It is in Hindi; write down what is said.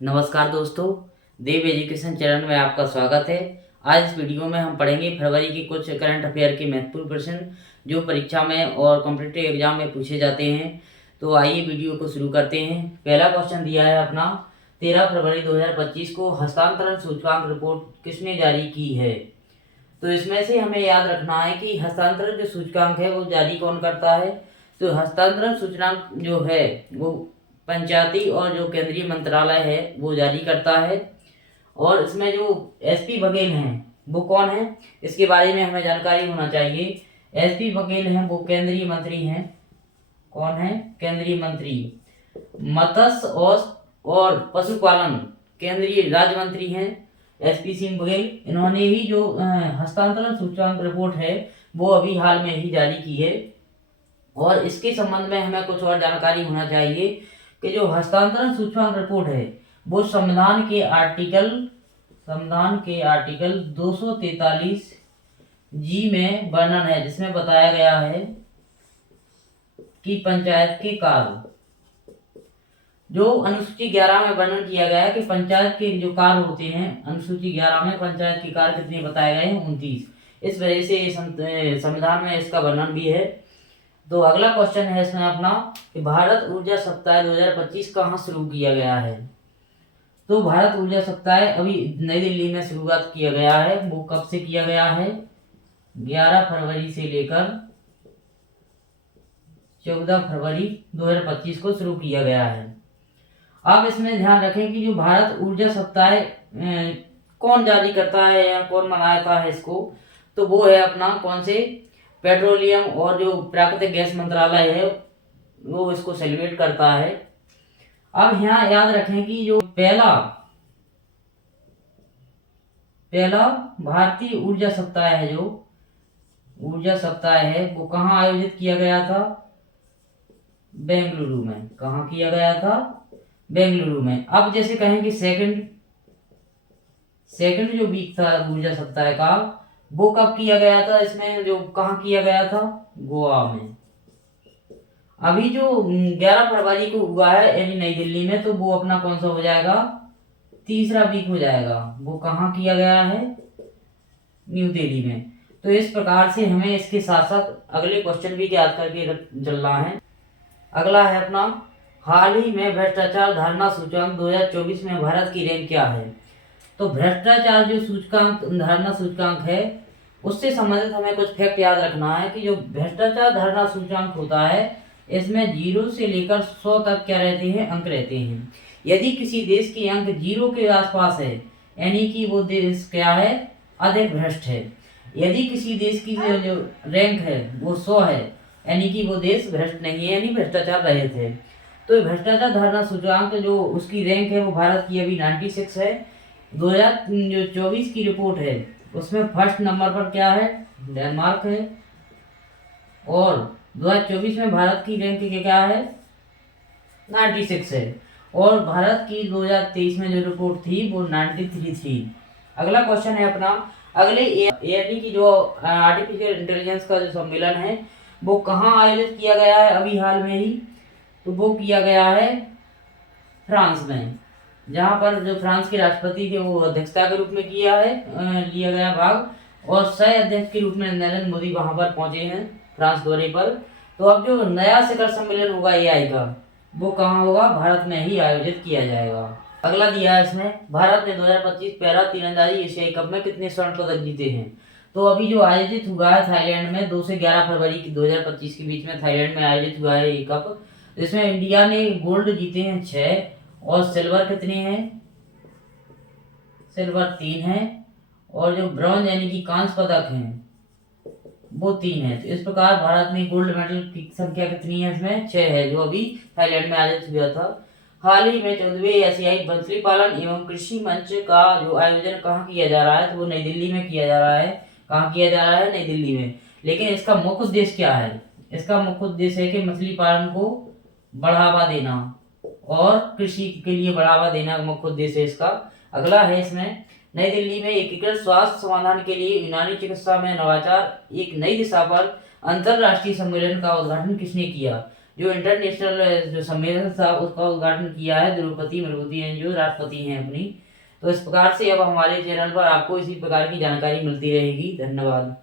नमस्कार दोस्तों, देव एजुकेशन चैनल में आपका स्वागत है। आज इस वीडियो में हम पढ़ेंगे फरवरी के कुछ करंट अफेयर के महत्वपूर्ण प्रश्न जो परीक्षा में और कॉम्पिटिटिव एग्जाम में पूछे जाते हैं। तो आइए वीडियो को शुरू करते हैं। पहला क्वेश्चन दिया है अपना 13 फरवरी 2025 को हस्तांतरण सूचकांक रिपोर्ट किसने जारी की है। तो इसमें से हमें याद रखना है कि हस्तांतरण जो सूचकांक है वो जारी कौन करता है। तो हस्तांतरण सूचकांक जो है वो पंचायती और जो केंद्रीय मंत्रालय है वो जारी करता है। और इसमें जो एसपी बघेल हैं वो कौन है, इसके बारे में हमें जानकारी होना चाहिए। एसपी बघेल हैं वो केंद्रीय मंत्री हैं। कौन है? केंद्रीय मंत्री। मत्स्य और पशुपालन केंद्रीय राज्य मंत्री हैं एसपी सिंह बघेल। इन्होंने ही जो हस्तांतरण सूचकांक रिपोर्ट है वो अभी हाल में ही जारी की है। और इसके संबंध में हमें कुछ और जानकारी होना चाहिए कि जो हस्तांतरण सूचकांक रिपोर्ट है वो संविधान के आर्टिकल 243 जी में वर्णन है, जिसमें बताया गया है कि पंचायत के कार्य, जो अनुसूची 11 में वर्णन किया गया है कि पंचायत के जो कार्य होते हैं, अनुसूची 11 में पंचायत के कार्य कितने बताए गए हैं? 29। इस वजह से संविधान में इसका वर्णन भी है। तो अगला क्वेश्चन है इसमें अपना कि भारत ऊर्जा सप्ताह 2025 कहाँ शुरू किया गया है। तो भारत ऊर्जा सप्ताह अभी नई दिल्ली में शुरुआत किया गया है। वो कब से किया गया है? 11 फरवरी से लेकर 14 फरवरी 2025 को शुरू किया गया है। अब इसमें ध्यान रखें कि जो भारत ऊर्जा सप्ताह कौन जारी करता है या कौन मनाता है इसको, तो वो है अपना कौन से पेट्रोलियम और जो प्राकृतिक गैस मंत्रालय है वो इसको सेलिब्रेट करता है। अब यहाँ याद रखें कि जो पहला भारतीय ऊर्जा सप्ताह है, जो ऊर्जा सप्ताह है वो कहाँ आयोजित किया गया था? बेंगलुरु में। कहाँ किया गया था? बेंगलुरु में। अब जैसे कहें कि सेकंड जो वीक था ऊर्जा सप्ताह का वो कब किया गया था? इसमें जो कहाँ किया गया था? गोवा में। अभी जो 11 फरवरी को हुआ है यानी नई दिल्ली में, तो वो अपना कौन सा हो जाएगा? तीसरा वीक हो जाएगा। वो कहाँ किया गया है? न्यू दिल्ली में। तो इस प्रकार से हमें इसके साथ साथ अगले क्वेश्चन भी याद करके चलना है। अगला है अपना हाल ही में भ्रष्टाचार धारणा सूचकांक 2024 में भारत की रैंक क्या है। तो भ्रष्टाचार जो सूचकांक धारणा सूचकांक है उससे संबंधित हमें कुछ फैक्ट याद रखना है कि जो भ्रष्टाचार धारणा सूचकांक होता है इसमें 0 से लेकर 100 तक क्या रहते हैं? अंक रहते हैं। यदि किसी देश के अंक 0 के आसपास है यानी कि वो देश क्या है? अधिक भ्रष्ट है। यदि किसी देश की जो रैंक है वो 100 है यानी कि वो देश भ्रष्ट नहीं है, यानी भ्रष्टाचार रहित है। तो भ्रष्टाचार धारणा सूचकांक जो उसकी रैंक है वो भारत की अभी 96 है। 2024 की रिपोर्ट है उसमें फर्स्ट नंबर पर क्या है? डेनमार्क है। और 2024 में भारत की रैंक क्या है? 96 है। और भारत की 2023 में जो रिपोर्ट थी वो 93 थी। अगला क्वेश्चन है अपना अगले एआईडी की जो आर्टिफिशियल इंटेलिजेंस का जो सम्मेलन है वो कहाँ आयोजित किया गया है अभी हाल में ही? तो वो किया गया है फ्रांस में, जहाँ पर जो फ्रांस के राष्ट्रपति थे वो अध्यक्षता के रूप में लिया गया भाग। और सह अध्यक्ष के रूप में नरेंद्र मोदी वहां पर पहुंचे हैं फ्रांस दौरे पर। तो अब जो नया शिखर सम्मेलन होगा एआई का वो कहाँ होगा? भारत में ही आयोजित किया जाएगा। अगला दिया है इसमें भारत ने 2025 पैरा तीरंदाजी एशियाई कप में कितने स्वर्ण पदक जीते हैं। तो अभी जो आयोजित हुआ है थाईलैंड में 2 से 11 फरवरी 2025 के बीच में थाईलैंड में आयोजित हुआ है ये कप, जिसमें इंडिया ने गोल्ड जीते हैं 6 और सिल्वर कितने हैं? सिल्वर 3 है। और जो ब्रॉन्ज यानी कि कांस्य पदक हैं वो 3 है। तो इस प्रकार भारत ने गोल्ड मेडल की संख्या कितनी है? इसमें 6 है, जो अभी थाईलैंड में आयोजित हुआ था। हाल ही में 14वें एशियाई मछली पालन एवं कृषि मंच का जो आयोजन कहाँ किया जा रहा है? तो वो नई दिल्ली में किया जा रहा है। कहाँ किया जा रहा है? नई दिल्ली में। लेकिन इसका मुख्य उद्देश्य क्या है? इसका मुख्य उद्देश्य है कि मछली पालन को बढ़ावा देना और कृषि के लिए बढ़ावा देना मुख्य उद्देश्य है इसका। अगला है इसमें नई दिल्ली में एकीकृत स्वास्थ्य समाधान के लिए यूनानी चिकित्सा में नवाचार एक नई दिशा पर अंतरराष्ट्रीय सम्मेलन का उद्घाटन किसने किया। जो इंटरनेशनल जो सम्मेलन था उसका उद्घाटन किया है द्रौपदी मुर्मू जो राष्ट्रपति हैं अपनी। तो इस प्रकार से अब हमारे चैनल पर आपको इसी प्रकार की जानकारी मिलती रहेगी। धन्यवाद।